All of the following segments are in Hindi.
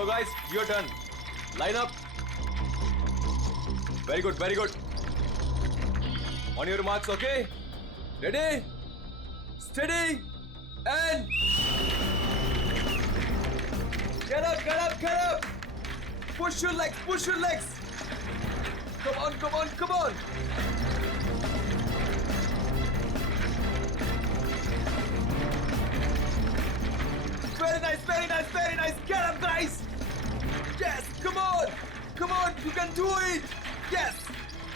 चलो guys, your turn. Line up. Very good, very good. On your marks, okay? Ready, steady and get up, get up, get up. Push your legs, push your legs. Come on, come on, come on. Very nice, very nice, very nice. Get up, guys. Yes, come on. Come on, you can do it. Yes,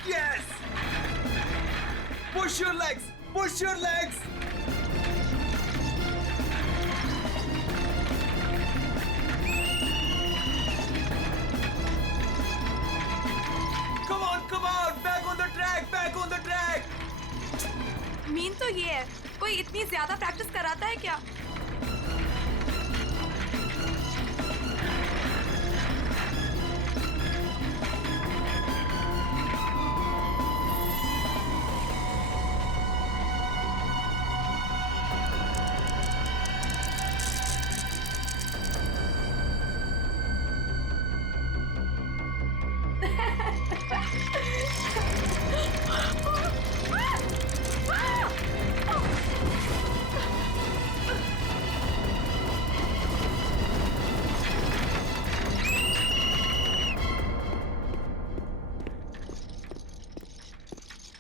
yes. Push your legs, push your legs. Come on, back on the track, back on the track. Mean तो ये है, कोई इतनी ज्यादा प्रैक्टिस कराता है क्या?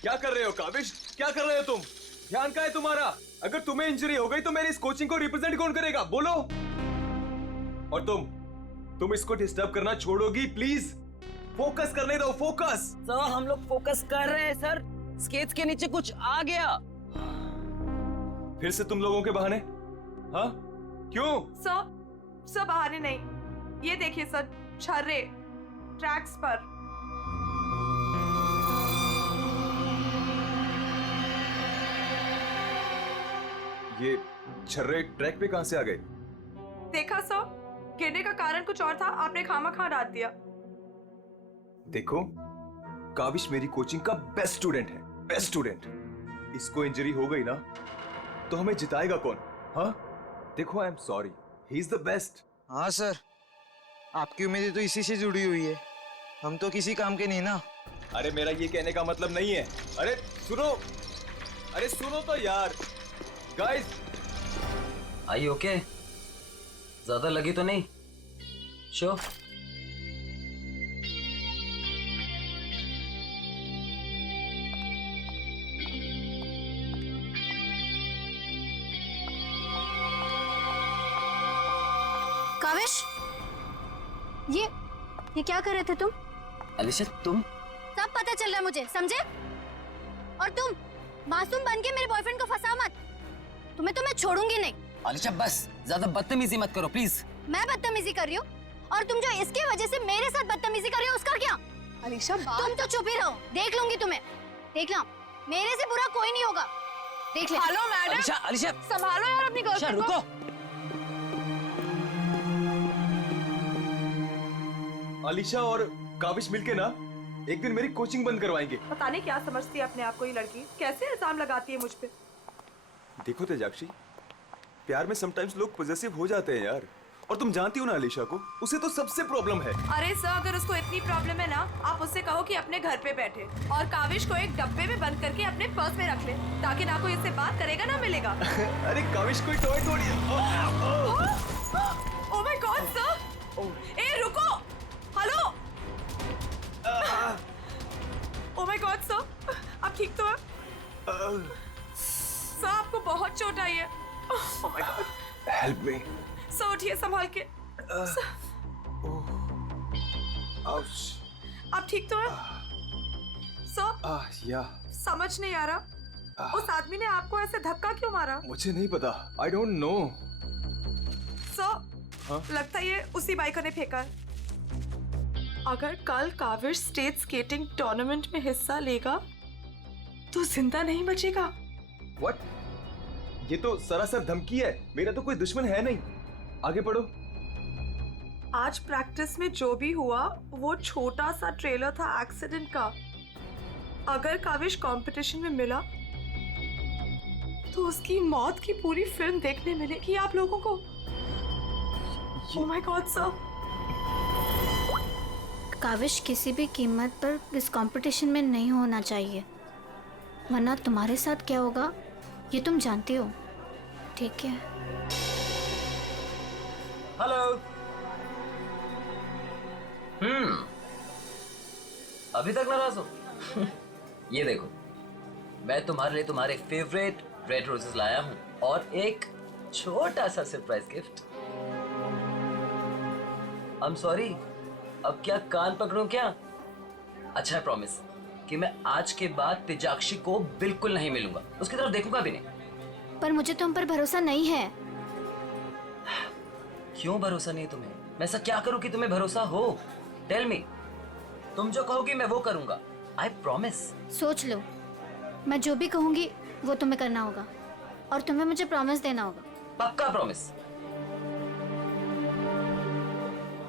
क्या कर रहे हो काविश? क्या कर रहे हो तुम? ध्यान का है तुम्हारा? अगर तुम्हें इंजरी हो गई तो मेरी इस कोचिंग को रिप्रेजेंट कौन करेगा? बोलो. और तुम इसको डिस्टर्ब करना छोड़ोगी प्लीज? फोकस करने दो, फोकस. सर हम लोग फोकस कर रहे हैं सर. स्केट्स के नीचे कुछ आ गया. फिर से तुम लोगों के बहाने? हाँ, क्यों? सर बहाने नहीं. ये देखिए सर, छर्रे ट्रैक्स पर. ये छर्रे ट्रैक पे कहां से आ गए? देखा सर, गिरने का कारण कुछ और था, आपने खामा डाल दिया. देखो, काविश मेरी कोचिंग का बेस्ट स्टूडेंट है, बेस्ट स्टूडेंट. इसको इंजरी हो गई ना तो हमें जिताएगा कौन? हाँ, देखो, I am sorry, he is the best. हाँ सर, आपकी उम्मीदें तो इसी से जुड़ी हुई है. हम तो किसी काम के नहीं ना. अरे मेरा ये कहने का मतलब नहीं है. अरे सुनो तो यार. गाइस, आई ओके? ज्यादा लगी तो नहीं? शो काविश, ये क्या कर रहे थे तुम? अलीशा तुम? सब पता चल रहा है मुझे, समझे? और तुम मासूम बन के मेरे बॉयफ्रेंड को फंसाओ मत. तुम्हें तो मैं छोड़ूंगी नहीं. अलीशा बस, ज्यादा बदतमीजी मत करो प्लीज. मैं बदतमीजी कर रही हूँ और तुम जो इसकी वजह से मेरे साथ बदतमीजी कर रही हो उसका क्या? अलीशा तुम तो चुप ही रहो, देख लूंगी तुम्हें. देख लो, मेरे से बुरा कोई नहीं होगा. देख ले. हेलो मैडम, अलीशा अलीशा संभालो यार अपनी अलीशा गर्लफ्रेंड को. रुको. अलीशा और काविश मिलके ना एक दिन मेरी कोचिंग बंद करवाएंगे. पता नहीं क्या समझती है अपने आप को ये लड़की, कैसे इल्जाम लगाती है मुझ पे. देखो तेजाक्षी, प्यार में समटाइम्स लोग पॉजेसिव हो जाते हैं यार. और तुम जानती हो ना अलीशा को, उसे तो सबसे प्रॉब्लम है. अरे सर, अगर उसको इतनी प्रॉब्लम है ना, आप उससे कहो कि अपने घर पे बैठे और काविश को एक डब्बे में बंद करके अपने पर्स में रख ले, ताकि ना कोई इससे बात करेगा ना मिलेगा. अरे काविश कोई टॉय थोड़ी है. ओह माय गॉड सर, ए रुको, hello. Oh my god sir, आप ठीक तो हैं? सर आपको बहुत चोट आई है. ओह my God, help me. Sir उठिए संभाल के. आउच. आप ठीक तो हैं? सर या समझ नहीं आ रहा, उस आदमी ने आपको ऐसे धक्का क्यों मारा? मुझे नहीं पता, आई डोंट नो. सर लगता है ये उसी बाइकर ने फेंका है. अगर कल काविश स्टेट स्केटिंग टूर्नामेंट में हिस्सा लेगा तो जिंदा नहीं बचेगा. व्हाट? ये तो सरासर धमकी है. मेरा तो कोई दुश्मन है नहीं. आगे पढ़ो. आज प्रैक्टिस में जो भी हुआ वो छोटा सा ट्रेलर था एक्सीडेंट का. अगर काविश कंपटीशन में मिला तो उसकी मौत की पूरी फिल्म देखने मिलेगी आप लोगों को. Oh my god sir. काविश किसी भी कीमत पर इस कंपटीशन में नहीं होना चाहिए, वरना तुम्हारे साथ क्या होगा ये तुम जानती हो, ठीक है? हेलो। अभी तक नाराज हो? ये देखो, मैं तुम्हारे लिए तुम्हारे फेवरेट रेड रोजेस लाया हूँ और एक छोटा सा surprise gift. I am sorry, अब क्या कान पकड़ूं क्या? अच्छा है, प्रॉमिस कि मैं आज के बाद तेजाक्षी को बिल्कुल नहीं मिलूंगा, उसकी तरफ देखूंगा भी नहीं। पर मुझे तुम पर भरोसा नहीं है। क्यों भरोसा नहीं तुम्हें? मैं ऐसा क्या करूं कि तुम्हें भरोसा हो? Tell me. तुम जो कहोगी मैं वो करूंगा, आई प्रॉमिस। सोच लो, मैं जो भी कहूंगी वो तुम्हें करना होगा और तुम्हें मुझे प्रॉमिस देना होगा। पक्का प्रॉमिस।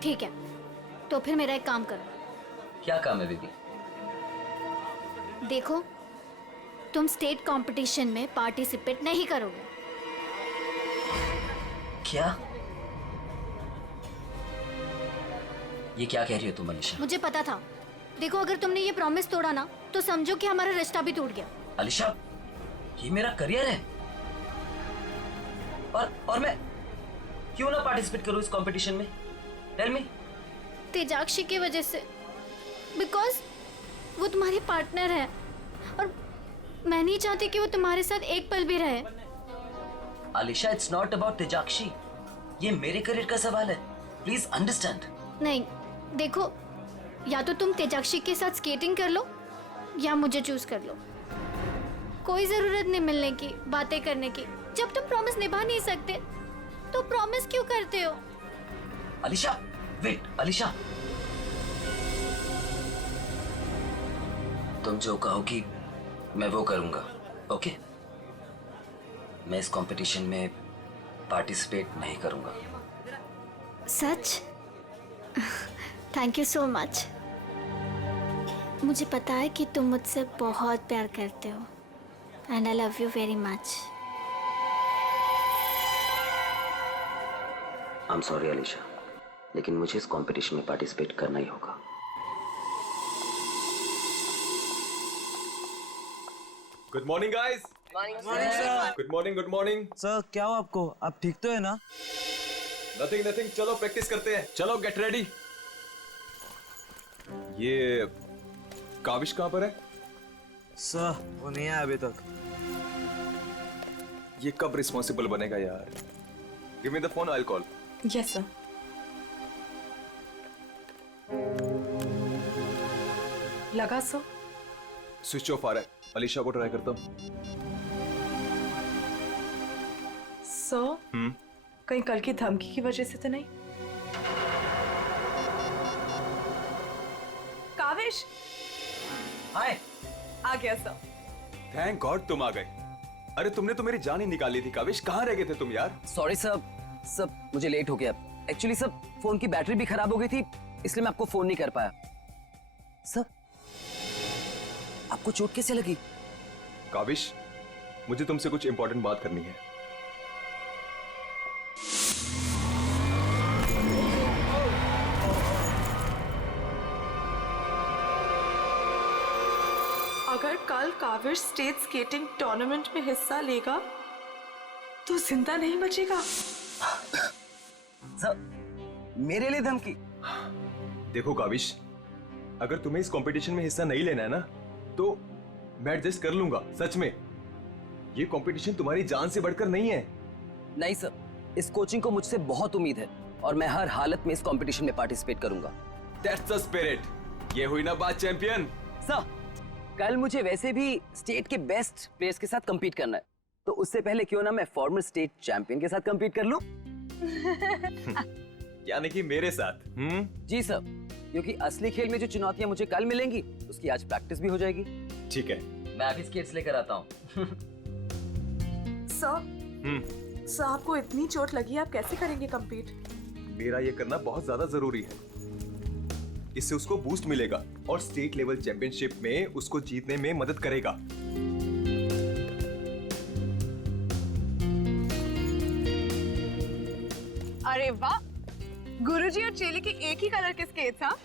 ठीक है, तो फिर मेरा एक काम करो। क्या काम है बेबी? देखो, तुम स्टेट कंपटीशन में पार्टिसिपेट नहीं करोगे। क्या? ये क्या कह रही हो तुम अलीशा? मुझे पता था। देखो, अगर तुमने ये प्रॉमिस तोड़ा ना तो समझो कि हमारा रिश्ता भी टूट गया। अलीशा, ये मेरा करियर है और मैं क्यों ना पार्टिसिपेट करूं इस कंपटीशन में? Tell me. तेजाक्षी की वजह से, बिकॉज वो तुम्हारी पार्टनर है और मैं नहीं चाहती कि वो तुम्हारे साथ एक पल भी रहे। अलीशा, इट्स नॉट अबाउट तेजाक्षी, ये मेरे करियर का सवाल है, प्लीज अंडरस्टैंड। नहीं, देखो, या तो तुम तेजाक्षी के साथ स्केटिंग कर लो या मुझे चूज कर लो। कोई जरूरत नहीं मिलने की, बातें करने की। जब तुम प्रॉमिस निभा नहीं सकते तो प्रॉमिस क्यों करते हो? अलीशा, वेट अलीशा, तुम जो कहोगी मैं वो करूंगा, ओके? मैं इस कंपटीशन में पार्टिसिपेट नहीं करूंगा। सच? Thank you so much. मुझे पता है कि तुम मुझसे बहुत प्यार करते हो and I love you very much. I am sorry Alisha, लेकिन मुझे इस कंपटीशन में पार्टिसिपेट करना ही होगा। Good morning guys. Good morning, good morning. Sir क्या हुआ आपको? आप ठीक तो है ना? नथिंग नथिंग, चलो प्रैक्टिस करते हैं। चलो गेट रेडी। ये काविश कहां पर है? सर वो नहीं आया अभी तक। ये कब रिस्पॉन्सिबल बनेगा यार? Give me the phone, I will call. Yes sir. लगा सर? स्विच ऑफ आ रहा है। अलीशा को ट्राई करता हूँ। सर, कहीं कल की धमकी की वजह से तो नहीं? काविश हाय। आ गया सर। थैंक गॉड तुम आ गए। अरे तुमने तो मेरी जान ही निकाली थी काविश, कहाँ रह गए थे तुम यार? सॉरी सर, मुझे लेट हो गया। एक्चुअली सर, फोन की बैटरी भी खराब हो गई थी, इसलिए मैं आपको फोन नहीं कर पाया। सर, आपको चोट कैसे लगी? काविश, मुझे तुमसे कुछ इंपॉर्टेंट बात करनी है। अगर कल काविश स्टेट स्केटिंग टूर्नामेंट में हिस्सा लेगा तो जिंदा नहीं बचेगा। सर, मेरे लिए धमकी? देखो काविश, अगर तुम्हें इस कंपटीशन में हिस्सा नहीं लेना है ना तो मैं एडजस्ट कर लूंगा। सच में ये कंपटीशन तुम्हारी जान से बढ़कर नहीं है। नहीं सर, इस कोचिंग को मुझसे बहुत उम्मीद है और मैं हर हालत में इस कंपटीशन में पार्टिसिपेट करूंगा। That's the spirit. ये हुई ना बात चैंपियन। सर, कल मुझे वैसे भी स्टेट के बेस्ट प्लेयर्स के साथ compete करना है, तो उससे पहले क्यों ना मैं फॉर्मर स्टेट चैंपियन के साथ compete कर लूं? यानी कि मेरे साथ? जी सर, क्योंकि असली खेल में जो चुनौतियां मुझे कल मिलेंगी उसकी आज प्रैक्टिस भी हो जाएगी। ठीक है। मैं अभी स्केट्स लेकर आता हूँ। सर, आपको इतनी चोट लगी, आप कैसे करेंगे compete? मेरा ये करना बहुत ज्यादा जरूरी है। इससे उसको बूस्ट मिलेगा और स्टेट लेवल चैंपियनशिप में उसको जीतने में मदद करेगा। अरे वाह, गुरुजी और चेली के एक ही कलर के स्केट्स, हाँ?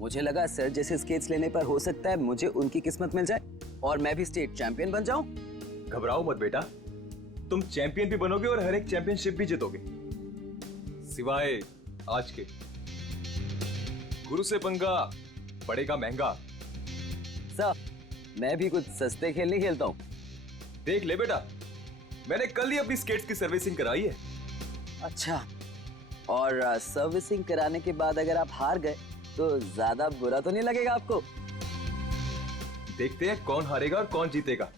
मुझे लगा सर जैसे स्केट्स लेने पर हो सकता है मुझे उनकी किस्मत मिल जाए और मैं भी स्टेट चैंपियन बन जाऊं। घबराओ मत बेटा, तुम चैंपियन भी बनोगे और हर एक चैंपियनशिप भी जीतोगे, सिवाय आज के। गुरु से पंगा पड़ेगा महंगा। सर मैं भी कुछ सस्ते खेल नहीं खेलता हूँ। देख ले बेटा, मैंने कल ही अपनी स्केट्स की सर्विसिंग कराई है। अच्छा, और सर्विसिंग कराने के बाद अगर आप हार गए तो ज्यादा बुरा तो नहीं लगेगा आपको? देखते हैं कौन हारेगा और कौन जीतेगा।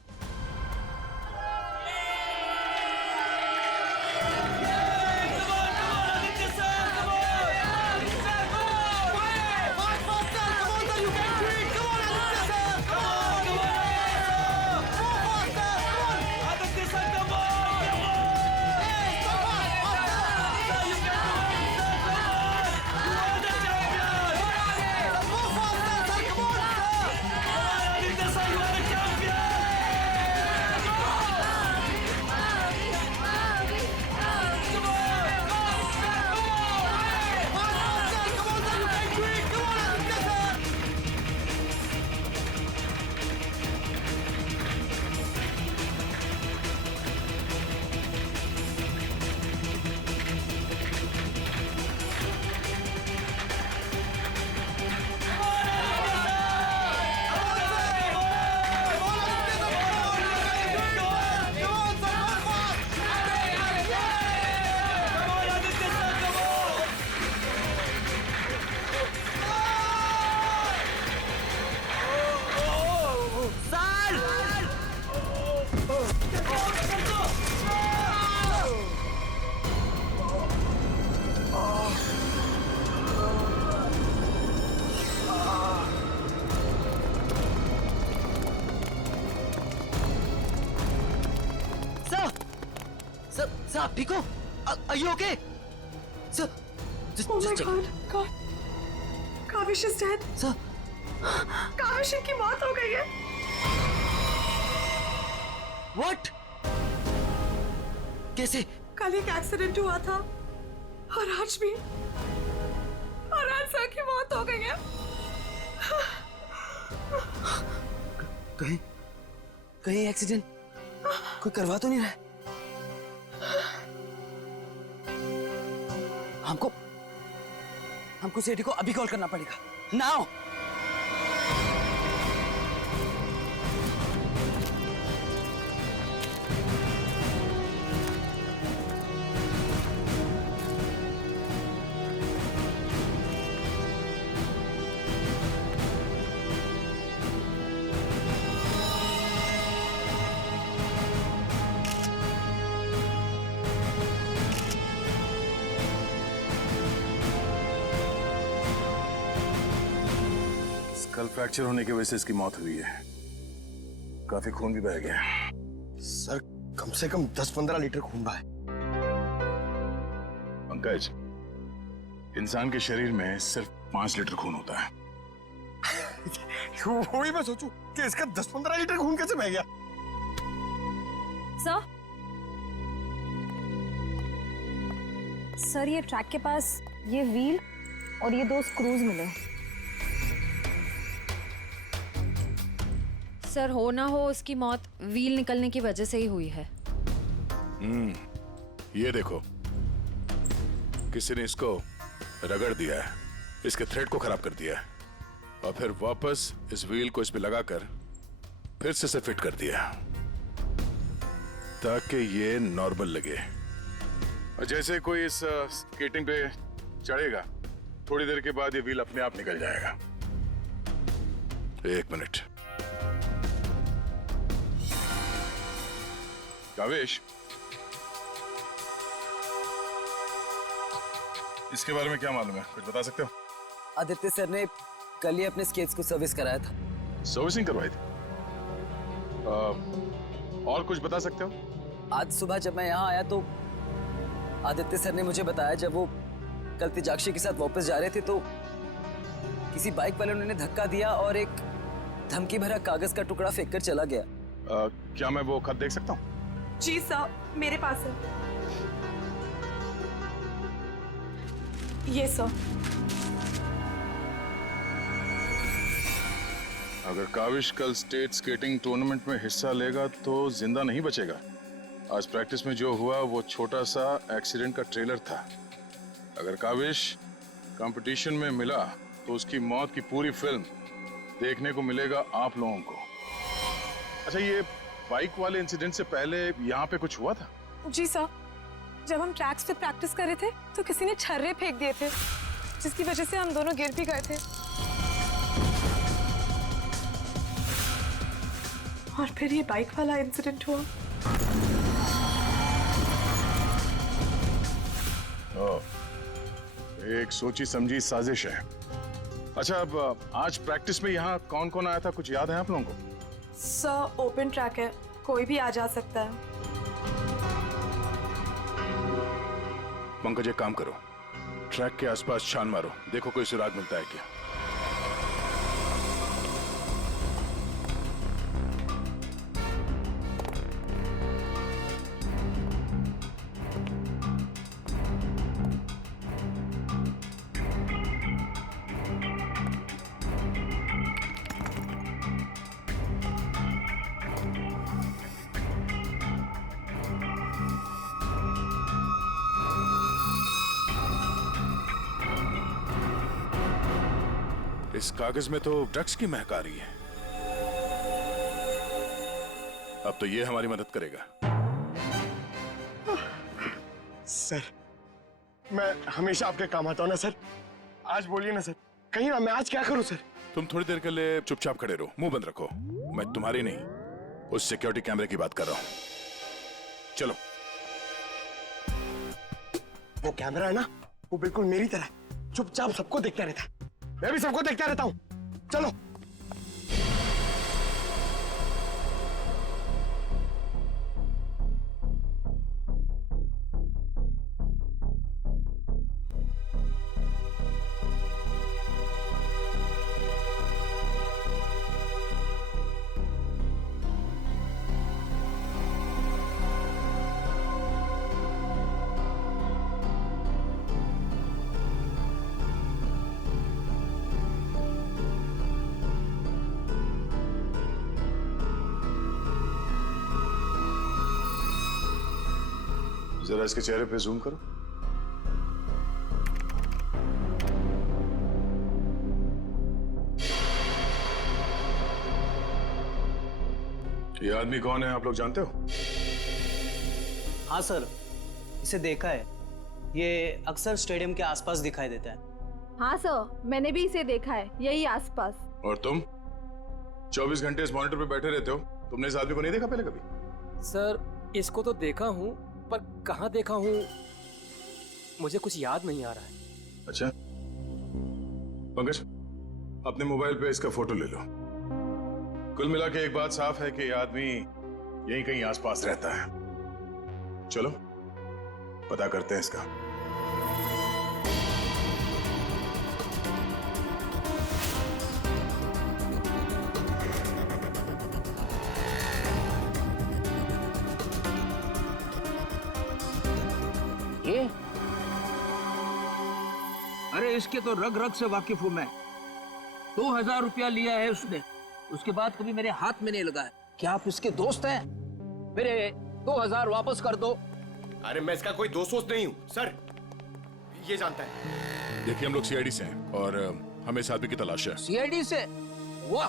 सर आप ठीक हो? Are you okay? Sir, just Oh my check. God, Kaavish is dead. Sir, Kaavish की मौत हो गई है। what? कैसे? कल एक एक्सीडेंट हुआ था और आज भी, और आज सर की मौत हो गई है। कहीं कहीं एक्सीडेंट कोई करवा तो नहीं रहा है? हमको सेठी को अभी कॉल करना पड़ेगा। नाउ। कल फ्रैक्चर होने की वजह से इसकी मौत हुई है। काफी खून भी बह गया। सर कम से कम 10-15 लीटर खून बहा है। पंकज, इंसान के शरीर में सिर्फ 5 लीटर खून होता है। वही मैं सोचूं कि इसका 10-15 लीटर खून कैसे बह गया। सर ये ट्रैक के पास ये व्हील और ये 2 स्क्रूज मिले। सर हो ना हो उसकी मौत व्हील निकलने की वजह से ही हुई है। ये देखो, किसी ने इसको रगड़ दिया है, इसके थ्रेड को खराब कर दिया है और फिर वापस इस व्हील को इस पे लगाकर फिर से इसे फिट कर दिया ताकि ये नॉर्मल लगे। और जैसे कोई इस स्केटिंग पे चढ़ेगा, थोड़ी देर के बाद ये व्हील अपने आप निकल जाएगा। 1 मिनट। कावेश, इसके बारे में क्या मालूम है? कुछ बता सकते हो? आदित्य सर ने कल ही अपने स्केट्स को सर्विस कराया था। सर्विसिंग करवाई थी? और कुछ बता सकते हो? आज सुबह जब मैं यहाँ आया तो आदित्य सर ने मुझे बताया जब वो कल तेजाक्षी के साथ वापस जा रहे थे तो किसी बाइक वाले ने धक्का दिया और एक धमकी भरा कागज का टुकड़ा फेंक कर चला गया। क्या मैं वो खत देख सकता हूँ? जी सर, मेरे पास है। ये सर। अगर काविश कल स्टेट स्केटिंग टूर्नामेंट में हिस्सा लेगा तो जिंदा नहीं बचेगा। आज प्रैक्टिस में जो हुआ वो छोटा सा एक्सीडेंट का ट्रेलर था। अगर काविश कंपटीशन में मिला तो उसकी मौत की पूरी फिल्म देखने को मिलेगा आप लोगों को। अच्छा, ये बाइक वाले इंसिडेंट से पहले यहाँ पे कुछ हुआ था? जी सर, जब हम ट्रैक्स पे प्रैक्टिस कर रहे थे तो किसी ने छर्रे फेंक दिए थे, जिसकी वजह से हम दोनों गिर भी गए थे। और फिर ये बाइक वाला इंसिडेंट हुआ। एक सोची समझी साजिश है। अच्छा, अब आज प्रैक्टिस में यहाँ कौन कौन आया था, कुछ याद है आप लोगों को? सर ओपन ट्रैक है, कोई भी आ जा सकता है। पंकज, एक काम करो, ट्रैक के आसपास छान मारो, देखो कोई सुराग मिलता है क्या। इस कागज में तो ड्रग्स की महक आ रही है। अब तो ये हमारी मदद करेगा। सर, मैं हमेशा आपके काम आता हूँ ना सर। आज बोलिए ना सर, कहीं ना मैं आज क्या करूँ सर? तुम थोड़ी देर के लिए चुपचाप खड़े रहो, मुंह बंद रखो। मैं तुम्हारी नहीं, उस सिक्योरिटी कैमरे की बात कर रहा हूं। चलो। वो कैमरा है ना, वो बिल्कुल मेरी तरह चुपचाप सबको देखता रहता है। मैं भी सबको देखता रहता हूँ। चलो। जरा इसके चेहरे पे जूम करो। ये आदमी कौन है, आप लोग जानते हो? हाँ सर, इसे देखा है। ये अक्सर स्टेडियम के आसपास दिखाई देता है। हाँ सर, मैंने भी इसे देखा है, यही आसपास। और तुम 24 घंटे इस मॉनिटर पे बैठे रहते हो, तुमने इस आदमी को नहीं देखा पहले कभी? सर, इसको तो देखा हूँ, पर कहाँ देखा हूँ मुझे कुछ याद नहीं आ रहा है। अच्छा, पंकज, अपने मोबाइल पे इसका फोटो ले लो। कुल मिला के एक बात साफ है कि ये आदमी यहीं कहीं आसपास रहता है। चलो पता करते हैं इसका। ये? अरे इसके तो रग रग से वाकिफ हूं मैं। 2000 रुपया लिया है उसने, उसके बाद कभी मेरे हाथ में नहीं लगा है। क्या आप इसके दोस्त हैं? मेरे 2000 वापस कर दो। अरे मैं इसका कोई दोस्त नहीं हूँ सर, ये जानता है। देखिए, हम लोग सीआईडी से हैं और हमें इस आदमी की तलाश है। सीआईडी से? वाह,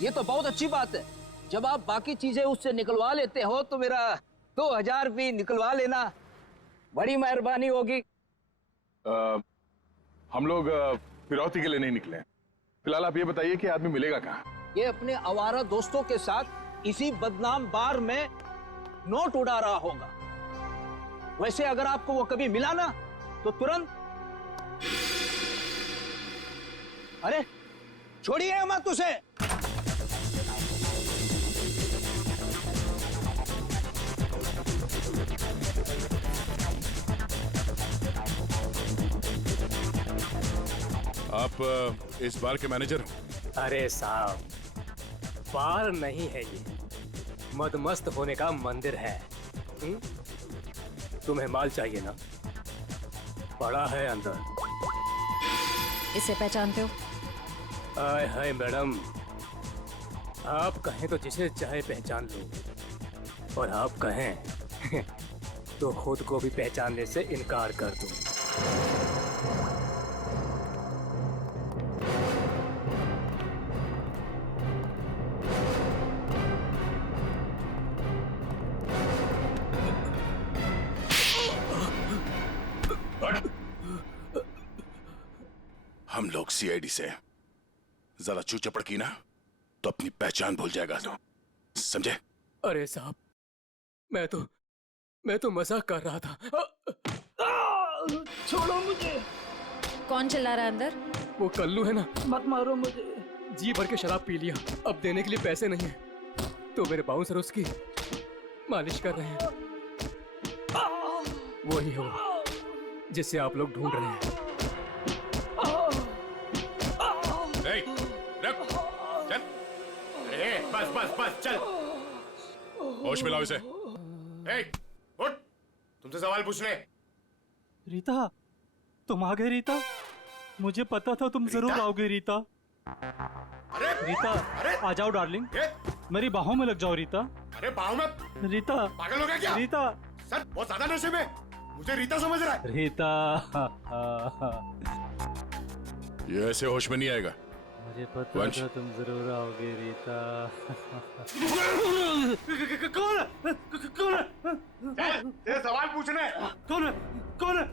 ये तो बहुत अच्छी बात है। जब आप बाकी चीजें उससे निकलवा लेते हो तो मेरा 2000 भी निकलवा लेना, बड़ी मेहरबानी होगी। हम लोग फिरौती के लिए नहीं निकले। फिलहाल आप ये बताइए कि आदमी मिलेगा कहाँ? ये अपने आवारा दोस्तों के साथ इसी बदनाम बार में नोट उड़ा रहा होगा। वैसे अगर आपको वो कभी मिला ना तो तुरंत, अरे छोड़िए मत उसे। आप इस बार के मैनेजर हो? अरे साहब, बार नहीं है ये, मदमस्त होने का मंदिर है। तुम्हें माल चाहिए ना? पड़ा है अंदर। इसे पहचानते हो? हाय हाय मैडम, आप कहें तो जिसे चाहे पहचान लो, और आप कहें तो खुद को भी पहचानने से इनकार कर दूं। हम लोग सीआईडी से जरा चू चपड़ की ना तो अपनी पहचान भूल जाएगा तो, समझे? अरे साहब, मैं तो मजाक कर रहा था। छोड़ो मुझे। कौन चिल्ला रहा है अंदर? वो कल्लू है ना। मत मारो मुझे। जी भर के शराब पी लिया, अब देने के लिए पैसे नहीं है, तो मेरे बाउंसर उसकी मालिश कर रहे हैं। वही है वो जिसे आप लोग ढूंढ रहे हैं। चल, बस बस बस चल, होश मिलाओ इसे। उठ, तुमसे सवाल पूछने। रीता, तुम आ गए रीता? मुझे पता था तुम जरूर आओगे रीता। अरे रीता, आ जाओ डार्लिंग, मेरी बाहों में लग जाओ रीता। अरे बाहों में? रीता, पागल हो गया क्या? रीता सर बहुत ज्यादा नशे में, मुझे रीता समझ रहा है। रीता ये ऐसे होश में नहीं आएगा। मुझे पता था तुम जरूर आओगे रीता। कौन है? कौन है? तेरे सवाल पूछने। कौन है? कौन है?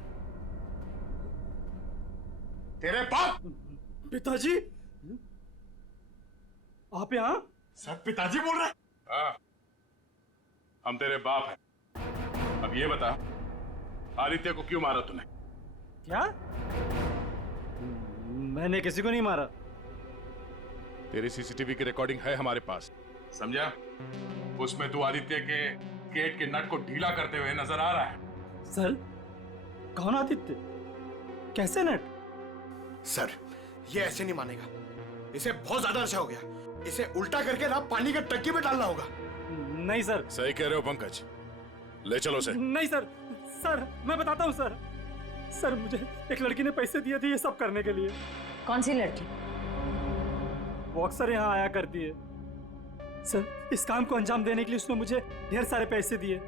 तेरे बाप। पिताजी, आप यहाँ? सर पिताजी बोल रहे? हाँ, हम तेरे बाप हैं। अब ये बता, आदित्य को क्यों मारा तूने? क्या? मैंने किसी को नहीं मारा। तेरी सीसीटीवी की रिकॉर्डिंग है हमारे पास, समझा? उसमें तू आदित्य के गेट के नट को ढीला करते हुए नजर आ रहा है। सर, कौन आदित्य? कैसे नट? सर, ये ऐसे नहीं मानेगा, इसे बहुत ज्यादा नशा हो गया, इसे उल्टा करके ना पानी के टंकी में डालना होगा। नहीं सर। सही कह रहे हो पंकज, ले चलो उसे। नहीं सर, सर मैं बताता हूँ सर। सर मुझे एक लड़की ने पैसे दिए थे ये सब करने के लिए। कौन सी लड़की? वो अक्सर यहाँ आया करती है सर। इस काम को अंजाम देने के लिए उसने मुझे ढेर सारे पैसे दिए।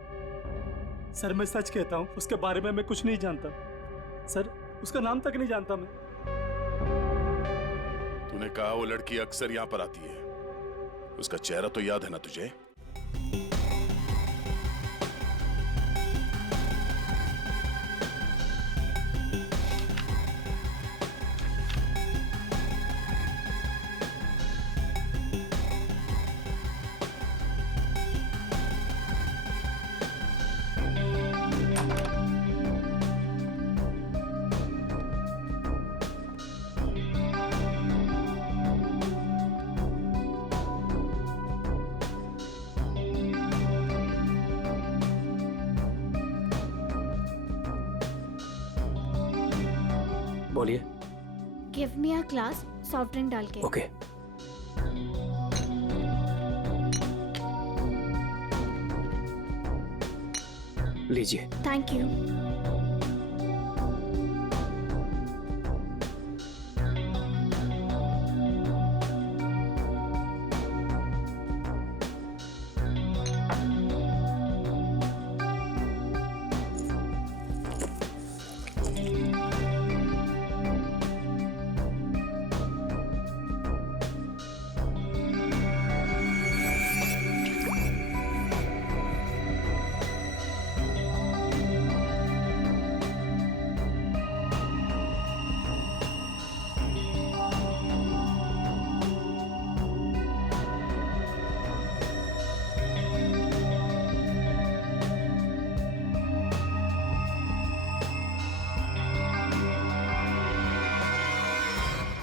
सर मैं सच कहता हूँ, उसके बारे में मैं कुछ नहीं जानता सर, उसका नाम तक नहीं जानता मैं। तूने कहा वो लड़की अक्सर यहाँ पर आती है, उसका चेहरा तो याद है ना तुझे? बोलिए। Give me a glass soft drink डाल के। ओके। लीजिए। Thank you.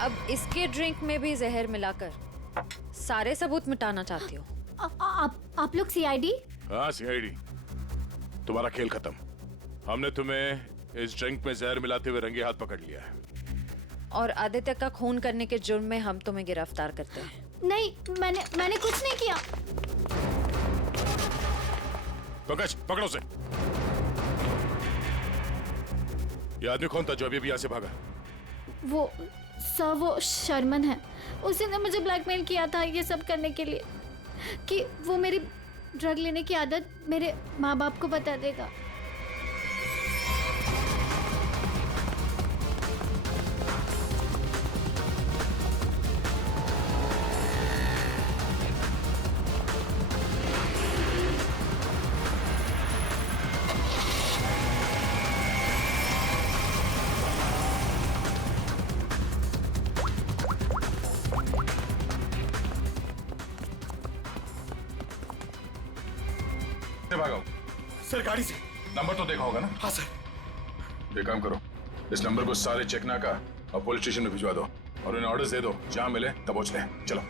अब इसके ड्रिंक में भी जहर मिलाकर सारे सबूत मिटाना चाहती हो? आप लोग सीआईडी? हाँ सीआईडी। तुम्हारा खेल खत्म। हमने तुम्हें इस ड्रिंक में जहर मिलाते हुए रंगे हाथ पकड़ लिया है, और आदित्य का खून करने के जुर्म में हम तुम्हें गिरफ्तार करते हैं। नहीं, मैंने कुछ नहीं किया। पंकज पकड़ो उसे। ये आदमी कौन था जो अभी यहाँ से भागा? सर वो शर्मन है, उसी ने मुझे ब्लैकमेल किया था ये सब करने के लिए कि वो मेरी ड्रग लेने की आदत मेरे माँ बाप को बता देगा। भागो सर गाड़ी से। नंबर तो देखा होगा ना? हाँ सर। एक काम करो, इस नंबर को सारे चेकना का और पुलिस स्टेशन में भिजवा दो और उन्हें ऑर्डर्स दे दो, जहां मिले तब पहुंच ले। चलो।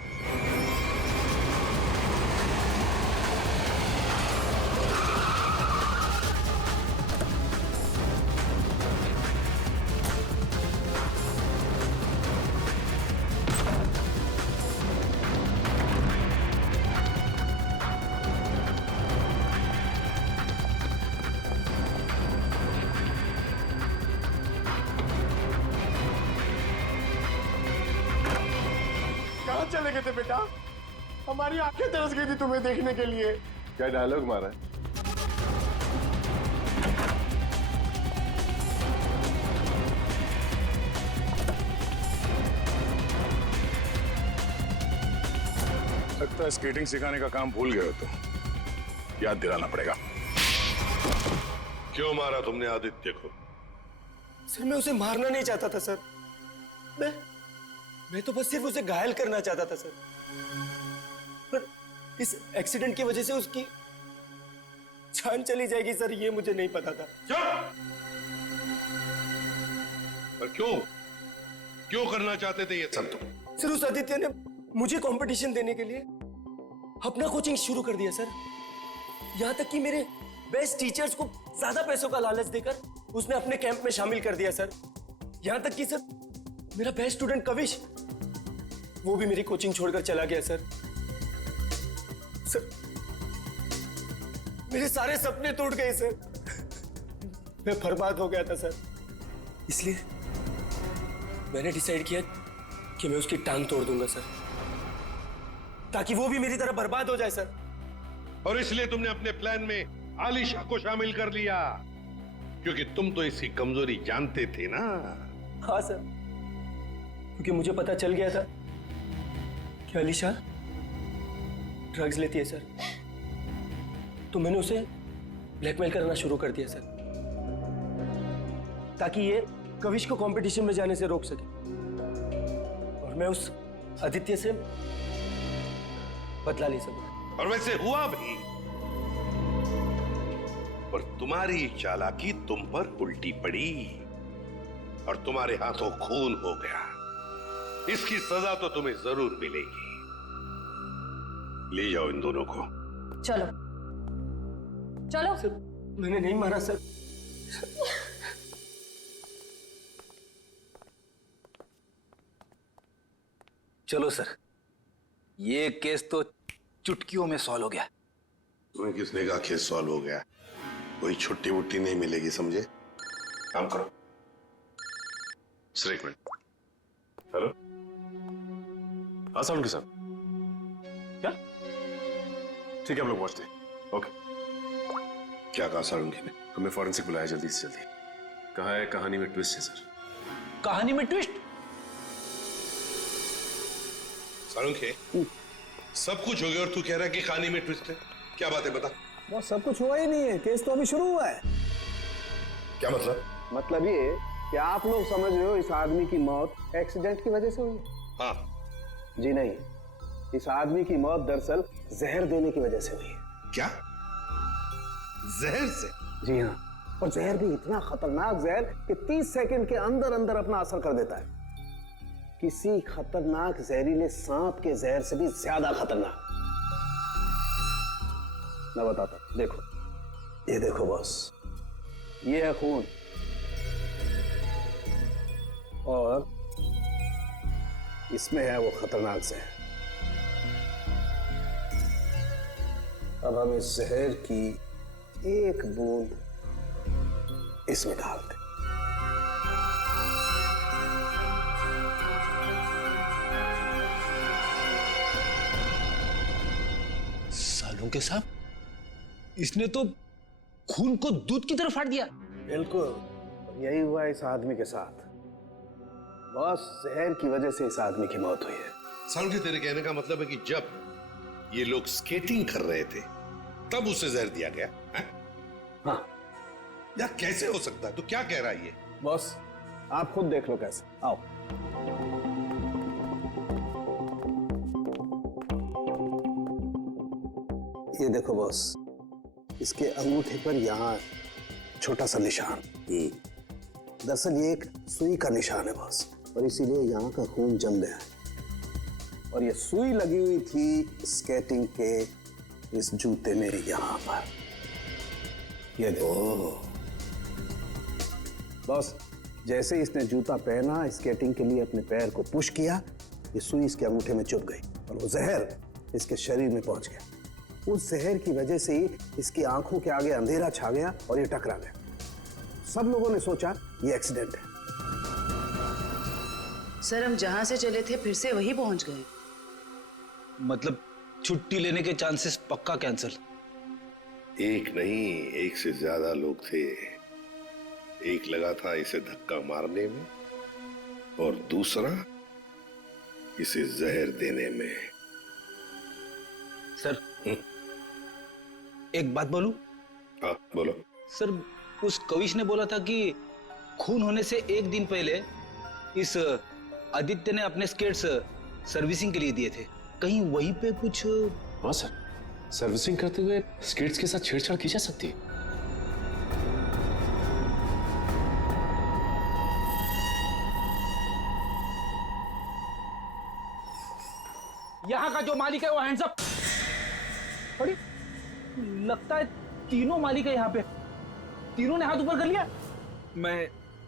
कहाँ चले गए थे बेटा? हमारी आंखें तरस गई थी तुम्हें देखने के लिए। क्या डायलॉग मारा है? लगता है स्केटिंग सिखाने का काम भूल गए हो तुम, याद दिलाना पड़ेगा। क्यों मारा तुमने आदित्य को? सर मैं उसे मारना नहीं चाहता था सर, मैं तो बस सिर्फ उसे घायल करना चाहता था सर, पर इस एक्सीडेंट की वजह से उसकी जान चली जाएगी सर, ये मुझे नहीं पता था। पर क्यों करना चाहते थे ये सब तुम? सर उस आदित्य ने मुझे कंपटीशन देने के लिए अपना कोचिंग शुरू कर दिया सर, यहां तक कि मेरे बेस्ट टीचर्स को ज्यादा पैसों का लालच देकर उसने अपने कैंप में शामिल कर दिया सर। यहां तक कि सर मेरा बेस्ट स्टूडेंट कविश, वो भी मेरी कोचिंग छोड़कर चला गया सर। सर मेरे सारे सपने टूट गए सर, मैं बर्बाद हो गया था सर, इसलिए मैंने डिसाइड किया कि मैं उसकी टांग तोड़ दूंगा सर, ताकि वो भी मेरी तरह बर्बाद हो जाए सर। और इसलिए तुमने अपने प्लान में आलिशा को शामिल कर लिया, क्योंकि तुम तो इसकी कमजोरी जानते थे ना। हाँ सर, क्योंकि मुझे पता चल गया था कि आलिशा ड्रग्स लेती है सर, तो मैंने उसे ब्लैकमेल करना शुरू कर दिया सर, ताकि ये कविश को कंपटीशन में जाने से रोक सके और मैं उस आदित्य से बदला ले सकूं। और वैसे हुआ भी, पर तुम्हारी चालाकी तुम पर उल्टी पड़ी और तुम्हारे हाथों खून हो गया। इसकी सजा तो तुम्हें जरूर मिलेगी। ले जाओ इन दोनों को। चलो चलो। सर मैंने नहीं मारा सर। चलो सर, ये केस तो चुटकियों में सॉल्व हो गया। तुम्हें किसने कहा केस सॉल्व हो गया? कोई छुट्टी वुट्टी नहीं मिलेगी, समझे? काम करो। सर एक मिनट। हेलो, हाँ साउंड के साथ क्या? ठीक है हम लोग पहुंचते हैं। ओके। क्या कहा सारंगी ने? हमें फॉरेंसिक बुलाया जल्दी से जल्दी। कहा है कहानी में ट्विस्ट है सर। कहानी में ट्विस्ट? सारंगी, सब कुछ हो गया और तू कह रहा है कि कहानी में ट्विस्ट है? क्या बात है, बता। बस सब कुछ हुआ ही नहीं है, केस तो अभी शुरू हुआ है। क्या मतलब? मतलब ये कि आप लोग समझ रहे हो इस आदमी की मौत एक्सीडेंट की वजह से हुई है। हाँ। जी नहीं, इस आदमी की मौत दरअसल जहर देने की वजह से हुई है। क्या? जहर से? जी हाँ, और जहर भी इतना खतरनाक जहर कि 30 सेकंड के अंदर अंदर अपना असर कर देता है। किसी खतरनाक जहरीले सांप के जहर से भी ज्यादा खतरनाक। मैं बताता हूं, देखो, ये देखो बॉस, ये है खून और इसमें है वो खतरनाक जहर। अब हम इस जहर की एक बूंद इसमें डाल दें। लौंके साहब, इसने तो खून को दूध की तरह फाड़ दिया। बिल्कुल यही हुआ इस आदमी के साथ। बॉस, जहर की वजह से इस आदमी की मौत हुई है। सालुंकी, तेरे कहने का मतलब है कि जब ये लोग स्केटिंग कर रहे थे तब उसे जहर दिया गया है? हाँ। यार कैसे हो सकता है? तो क्या कह रहा है ये? बॉस आप खुद देख लो कैसे। आओ। ये देखो बॉस, इसके अंगूठे पर यहाँ छोटा सा निशान। दरअसल ये एक सुई का निशान है बॉस, और इसीलिए यहाँ का खून जम गया है। और ये सुई लगी हुई थी स्केटिंग के इस जूते में यहाँ पर। ये देखो बॉस, जैसे इसने जूता पहना, स्केटिंग के लिए अपने पैर को पुश किया, ये सुई इसके अंगूठे में चुभ गई और वो जहर इसके शरीर में पहुंच गया। उस जहर की वजह से ही इसकी आंखों के आगे अंधेरा छा गया और ये टकरा गया। सब लोगों ने सोचा ये एक्सीडेंट है। सर, हम जहां से चले थे फिर से वही पहुंच गए। मतलब छुट्टी लेने के चांसेस पक्का कैंसिल। एक नहीं, एक से ज्यादा लोग थे। एक लगा था इसे धक्का मारने में और दूसरा इसे जहर देने में। सर एक बात बोलूं? हाँ बोलो। सर, उस कविश ने बोला था कि खून होने से एक दिन पहले इस आदित्य ने अपने स्केट्स सर्विसिंग के लिए दिए थे। कहीं वहीं पे कुछ? हाँ सर, सर्विसिंग करते हुए स्केट्स के साथ छेड़छाड़ की जा सकती है। यहाँ का जो मालिक है वो हैंड्स अप। अरे लगता है तीनों मालिक है यहाँ पे। तीनों ने हाथ ऊपर कर लिया।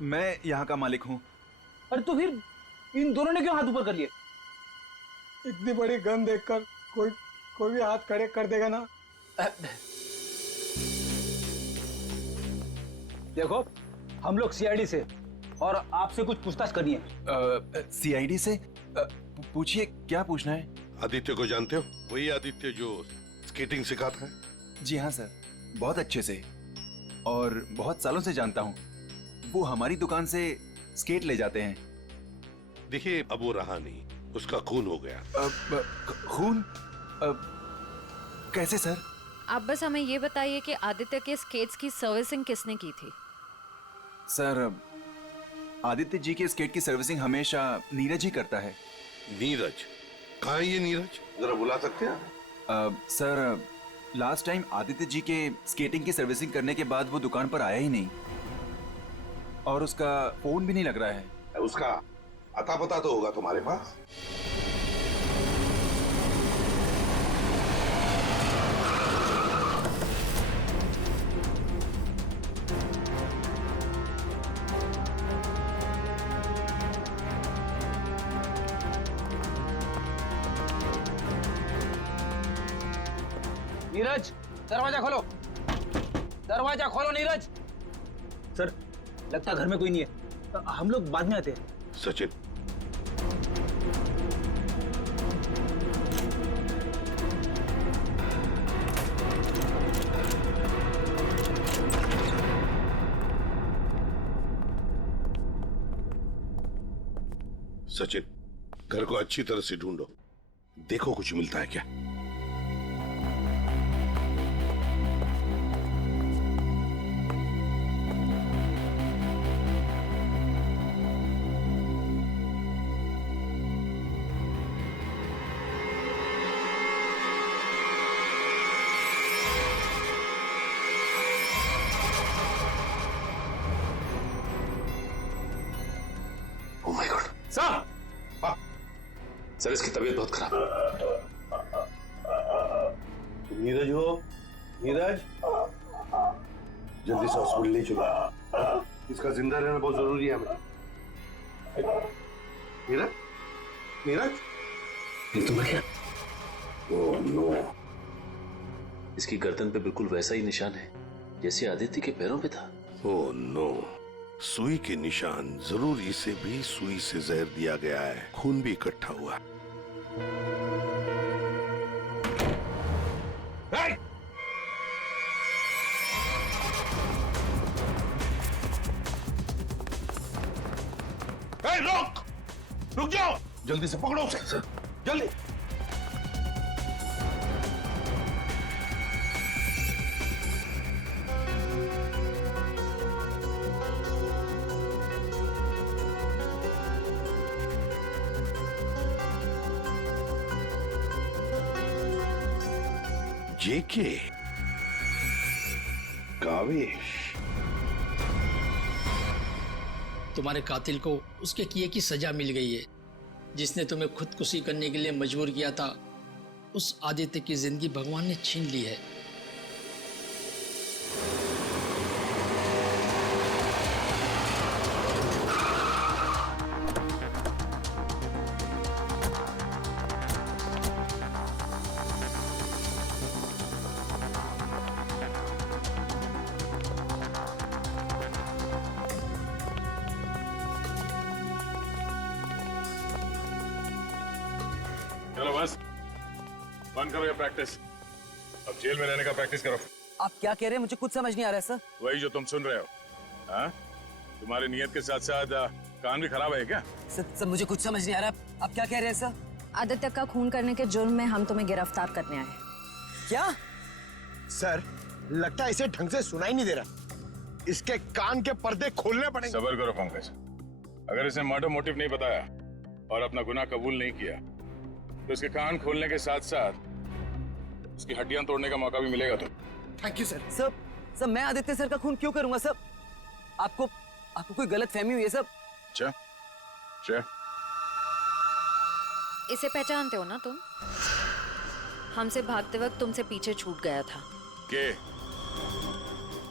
मैं यहाँ का मालिक हूँ। अरे तो फिर इन दोनों ने क्यों हाथ ऊपर कर लिए? इतनी बड़ी गन देखकर कोई भी हाथ खड़े कर देगा ना। देखो, हम लोग सीआईडी से और आपसे कुछ पूछताछ करनी है। सीआईडी से? पूछिए, क्या पूछना है? आदित्य को जानते हो? वही आदित्य जो स्केटिंग सिखाता है? जी हाँ सर, बहुत अच्छे से और बहुत सालों से जानता हूँ। वो हमारी दुकान से स्केट ले जाते हैं। देखिए, अब वो रहा नहीं, उसका खून हो गया। खून? कैसे सर? आप बस हमें ये बताइए कि आदित्य के स्केट्स की सर्विसिंग किसने की थी? सर, आदित्य जी के स्केट की सर्विसिंग हमेशा नीरज ही करता है। नीरज? कहाँ है ये नीरज? जरा बुला सकते हैं? Sir, last time Aditya ji के स्केटिंग की सर्विसिंग करने के बाद वो दुकान पर आया ही नहीं और उसका फोन भी नहीं लग रहा है। उसका अता पता तो होगा तुम्हारे पास? नीरज, दरवाजा खोलो। दरवाजा खोलो नीरज। सर, लगता है घर में कोई नहीं है। हम लोग बाद में आते हैं। सचिन, सचिन, घर को अच्छी तरह से ढूंढो, देखो कुछ मिलता है क्या। ओह माय गॉड सर! सर, इसकी तबीयत बहुत खराब है। तुम नीरज हो? नीरज, जल्दी से हॉस्पिटल ले चलो, इसका जिंदा रहना बहुत जरूरी है हमें। नीरज, नीरज, ये तो मर गया। Oh no. इसकी गर्दन पे बिल्कुल वैसा ही निशान है जैसे आदित्य के पैरों पे था। ओह नो, सुई के निशान, जरूर इसे भी सुई से जहर दिया गया है, खून भी इकट्ठा हुआ। Hey! रोक, रुक जाओ, जल्दी से पकड़ो उसे, जल्दी। जेके कावेश, तुम्हारे कातिल को उसके किए की सजा मिल गई है। जिसने तुम्हें खुदकुशी करने के लिए मजबूर किया था, उस आदित्य की जिंदगी भगवान ने छीन ली है। चलो बस बंद करो ये प्रैक्टिस, अब जेल में रहने का प्रैक्टिस करो। आप क्या कह रहे हैं? मुझे कुछ समझ नहीं आ रहा है सर। वही जो तुम सुन रहे हो। हाँ, तुम्हारी नियत के साथ साथ कान भी खराब है क्या? सर मुझे कुछ समझ नहीं आ रहा। आप क्या कह रहे हैं सर? आदित्य का खून करने के जुर्म में हम तुम्हें गिरफ्तार करने आए। क्या? सर लगता है इसे ढंग से सुनाई नहीं दे रहा, इसके कान के पर्दे खोलने पड़ेंगे। सबर करो पंकज, अगर इसने मर्डर मोटिव नहीं बताया और अपना गुनाह कबूल नहीं किया तो इसके कान खोलने के साथ साथ उसकी हड्डियां तोड़ने का मौका भी मिलेगा। तो थैंक यू सर। सर मैं आदित्य सर का खून क्यों करूंगा सर? आपको कोई गलत फहमी हुई है सर? अच्छा, इसे पहचानते हो ना तुम? हमसे भागते वक्त तुमसे पीछे छूट गया था। के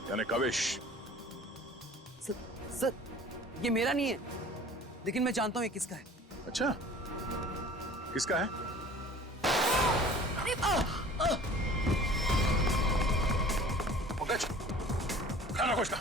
यानी कविश? सर ये मेरा नहीं है, लेकिन मैं जानता हूँ ये किसका है। अच्छा, किसका है? पंकज, खाना कुछ ना।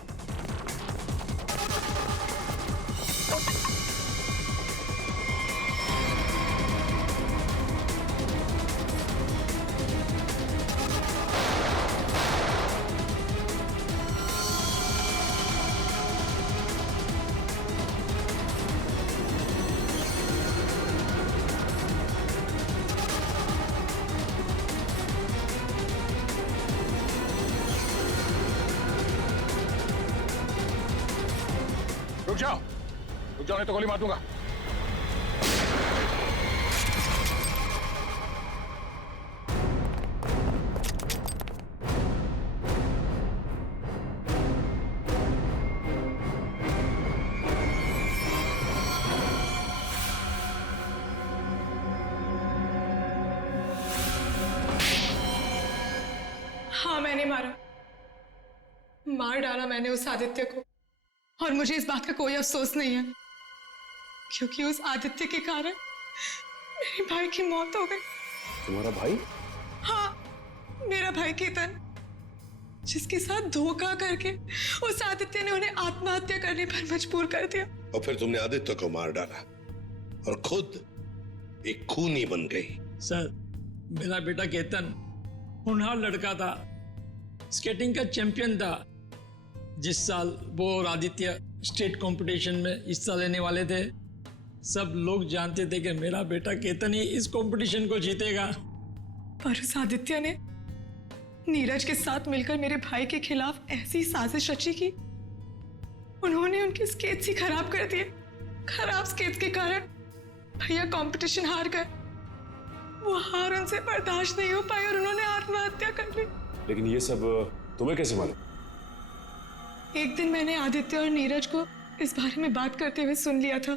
रुक जाओ नहीं तो गोली मार दूंगा। हाँ मैंने मार डाला मैंने उस आदित्य को, और मुझे इस बात का कोई अफसोस नहीं है, क्योंकि उस आदित्य के कारण मेरे भाई की मौत हो गई। तुम्हारा भाई? हाँ, मेरा भाई केतन, जिसके साथ धोखा करके उस आदित्य ने उन्हें आत्महत्या करने पर मजबूर कर दिया। और फिर तुमने आदित्य को मार डाला और खुद एक खूनी बन गई। सर मेरा बेटा केतन होनहार लड़का था, स्केटिंग का चैंपियन था। जिस साल वो और आदित्य स्टेट कंपटीशन में हिस्सा लेने वाले थे, सब लोग जानते थे कि मेरा बेटा केतन ही इस कंपटीशन को जीतेगा। पर उस आदित्य ने नीरज के साथ मिलकर मेरे भाई के खिलाफ ऐसी साजिश रची कि उन्होंने उनके स्केट्स ही खराब कर दिए। खराब स्केट्स के कारण भैया कंपटीशन हार गए। वो हार उनसे बर्दाश्त नहीं हो पाई और उन्होंने आत्महत्या कर ली। लेकिन ये सब तुम्हें कैसे मालूम? एक दिन मैंने आदित्य और नीरज को इस बारे में बात करते हुए सुन लिया था।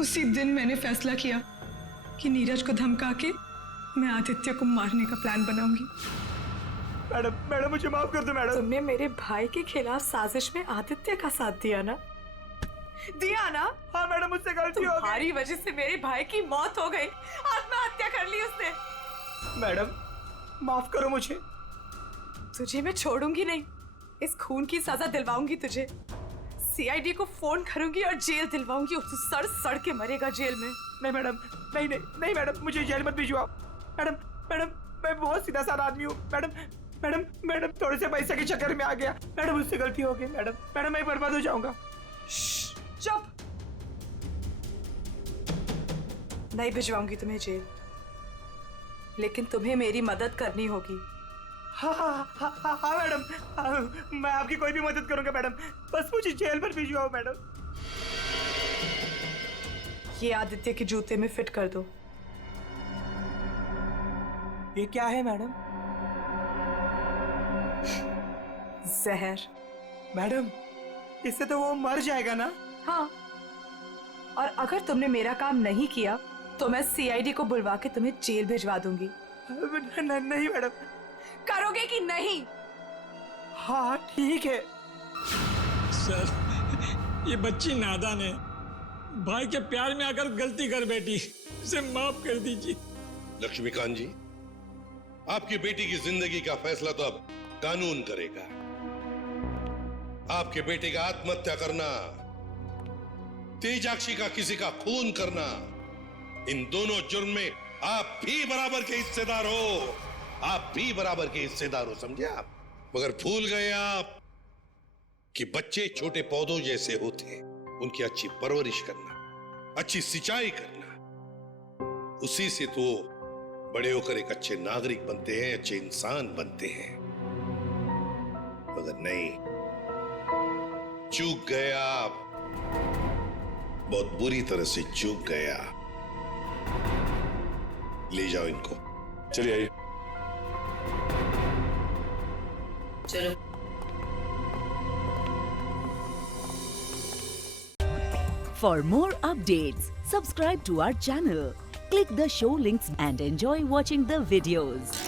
उसी दिन मैंने फैसला किया कि नीरज को धमका के मैं आदित्य को मारने का प्लान बनाऊंगी। मैडम मुझे माफ कर दो मैडम। तुमने मेरे भाई के खिलाफ साजिश में आदित्य का साथ दिया ना? हाँ मैडम, मुझसे गलती हो गई। तुम्हारी वजह से मेरे भाई की मौत हो गई, आत्महत्या कर ली उसने। मैडम माफ करो मुझे। तुझे मैं छोड़ूंगी नहीं, इस खून की सजा दिलवाऊंगी तुझे। सीआईडी को फोन करूंगी और जेल दिलवाऊंगी, और तू सड़ सड़ के मरेगा जेल में। नहीं मैडम, नहीं मैडम, मुझे जेल मत भिजवाओ। मैडम मैं बहुत सीधा साधा आदमी हूँ। मैडम थोड़े से पैसे के चक्कर में आ गया। मैडम मुझसे गलती हो गई। मैडम मैं बर्बाद हो जाऊंगा। चुप। नहीं भिजवाऊंगी तुम्हें जेल, लेकिन तुम्हें मेरी मदद करनी होगी। हाँ मैडम, मैं आपकी कोई भी मदद करूंगा मैडम, बस मुझे जेल पर भिजवाओ मैडम। ये आदित्य के जूते में फिट कर दो। ये क्या है मैडम? जहर। मैडम, इससे तो वो मर जाएगा ना? हाँ, और अगर तुमने मेरा काम नहीं किया तो मैं सीआईडी को बुलवा के तुम्हें जेल भिजवा दूंगी। नहीं मैडम। करोगे कि नहीं? हाँ ठीक है। सर, ये बच्ची नादान है, भाई के प्यार में आकर गलती कर बैठी, इसे माफ कर दीजिए। लक्ष्मीकांत जी, आपकी बेटी की जिंदगी का फैसला तो अब कानून करेगा। आपके बेटे का आत्महत्या करना, तेजाक्षी का किसी का खून करना, इन दोनों जुर्म में आप भी बराबर के हिस्सेदार हो। आप भी बराबर के हिस्सेदार हो, समझे आप? मगर भूल गए आप कि बच्चे छोटे पौधों जैसे होते हैं, उनकी अच्छी परवरिश करना, अच्छी सिंचाई करना, उसी से तो बड़े होकर एक अच्छे नागरिक बनते हैं, अच्छे इंसान बनते हैं। मगर नहीं, चूक गए आप, बहुत बुरी तरह से चूक गया। ले जाओ इनको। चलिए आइए। चलो। For more updates, subscribe to our channel, click the show links and enjoy watching the videos.